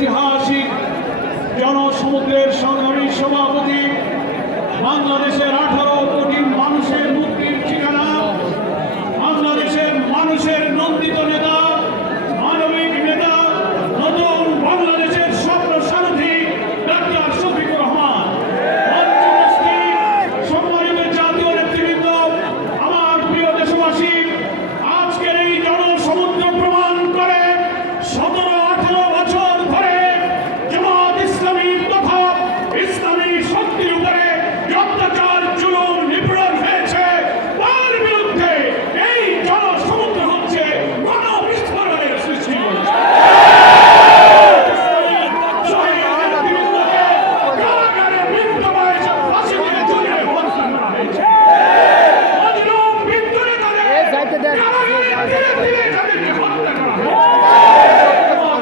ঐতিহাসিক জনসমুদ্রের সংগ্রামী সভাপতি, বাংলাদেশের 18 কোটি মানুষের মুক্তির ঠিকানা, বাংলাদেশের মানুষের নন্দিত নেতা, মানবিক নেতা, নতুন বাংলাদেশের স্বপ্ন সারথী ডাক্তার শফিকুর রহমান। সম্মানিত জাতীয় নেতৃবৃন্দ, আমার প্রিয় দেশবাসী, আজকের এই জনসমুদ্র প্রমাণ করে 17-18 বছর ধরে জামাত ইসলামী তথা ইসলামী শক্তির উপরে অত্যাচার জুলুম নিপীড়ন হয়েছে, তার বিরুদ্ধে এই জনসমুদ্র হচ্ছে গণবিস্ফোরণের সৃষ্টি করেছে। কারাগারে মৃত্যু হয়েছে, ফাঁসি দিয়ে ঝুলিয়ে হত্যা করা হয়েছে। মজলুম বিদ্রোহী তাদের কারাগারে ধীরে ধীরে তাদেরকে হত্যা করা হয়েছে।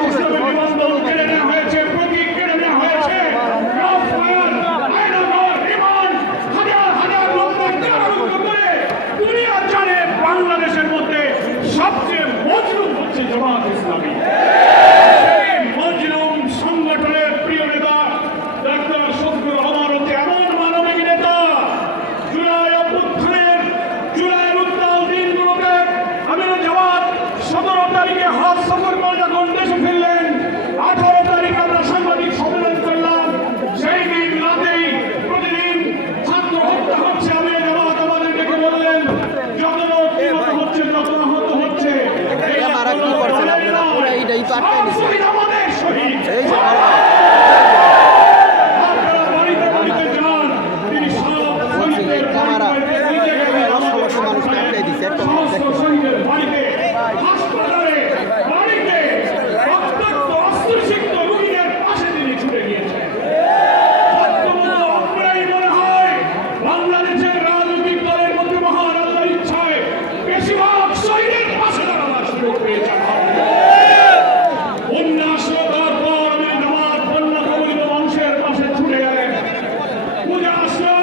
ইসলামী বিমানবন্দর কেড়ে নেওয়া হয়েছে, প্রতীক কেড়ে নেওয়া হয়েছে, রাজফায়ার, আয়নাঘর, বিমান, হাজার হাজার লোককে কারারুদ্ধ করে দুনিয়া জানে বাংলাদেশের মধ্যে সবচেয়ে মজলুম হচ্ছে জামাত ইসলামী। সেই মজলুম সংগঠনের প্রিয় নেতা ডাক্তার শফিকুর রহমান হচ্ছে এমন মানবিক নেতা, জুলাই অভ্যুত্থানের জুলাইয়ের উত্তাল দিনগুলোতে আমির জামাত 17 তারিখে হজ সফর করে যখন দেশে ফিরলেন, 18 তারিখে আমরা সাংবাদিক সম্মেলন করলাম। সেই দিন রাতেই প্রতিদিন ছাত্র হত্যা হচ্ছে, আমির জামাত আমাদের ডেকে বললেন যত লোক নিহত হচ্ছে, যত আহত হচ্ছে, শহীদ আমাদের শহীদ। আপনারা বাড়িতে বাড়িতে যান, তিনি সব শহীদদের বাড়িতে নিতে গেলেন, সমস্ত শহীদের বাড়িতে, হাসপাতালে, বাড়িতে, রক্তাক্ত অস্ত্রসিক্ত রোগীদের পাশে তিনি ছুটে গিয়েছেন। সত্যমতো আপনারাই মনে হয় বাংলাদেশের রাজনৈতিক দলের মধ্যে মহান আল্লাহর ইচ্ছায় বেশিরভাগ শহীদের পাশে দাঁড়ানোর সুযোগ পেয়েছেন। উন্নাস দেওয়ার পর আমির জামাত বন্যা কবলিত মানুষের পাশে ছুটে গেলেন। পূজা আসলো,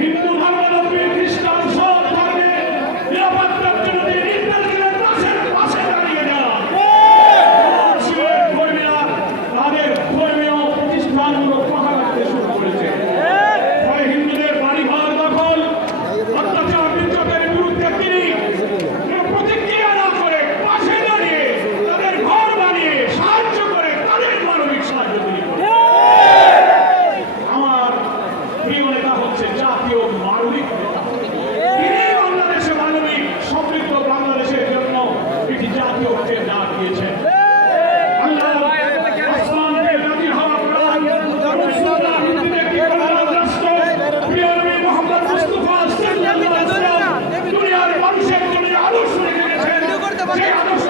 হিন্দু ধর্মাবলম্বী, খ্রিস্টান সব ধর্মের নিরাপত্তার জন্য তিনি নির্বাচনের পাশে দাঁড়িয়ে যান। শিবের কর্মীরা তাদের ধর্মীয় প্রতিষ্ঠানগুলো পাহারা রাখতে শুরু করেছে। ফলে হিন্দুদের বাড়িঘর দখল, অত্যাচার নির্যাতনের বিরুদ্ধে তিনি প্রতিক্রিয়া না করে পাশে দাঁড়িয়ে তাদের ঘর বানিয়ে সাহায্য করে, তাদের মানবিক সাহায্য তিনি করেন। আমার প্রিয় নেতা হচ্ছে জাতীয় মানবিক নেতা। তিনি বাংলাদেশে মানবিক সমৃদ্ধ বাংলাদেশের জন্য একটি জাতীয় ডাক দিয়েছেন। আল্লাহ আসমানকে জাতির হওয়া প্রাণ এবং সুন্দর হিন্দুদের একটি কল্যাণ রাষ্ট্র, প্রিয় নবী মুহাম্মদ মুস্তাফা সাল্লাল্লাহু আলাইহি ওয়াসাল্লাম দুনিয়ার মানুষের জন্য আদর্শ রেখে গেছেন। সেই আদর্শ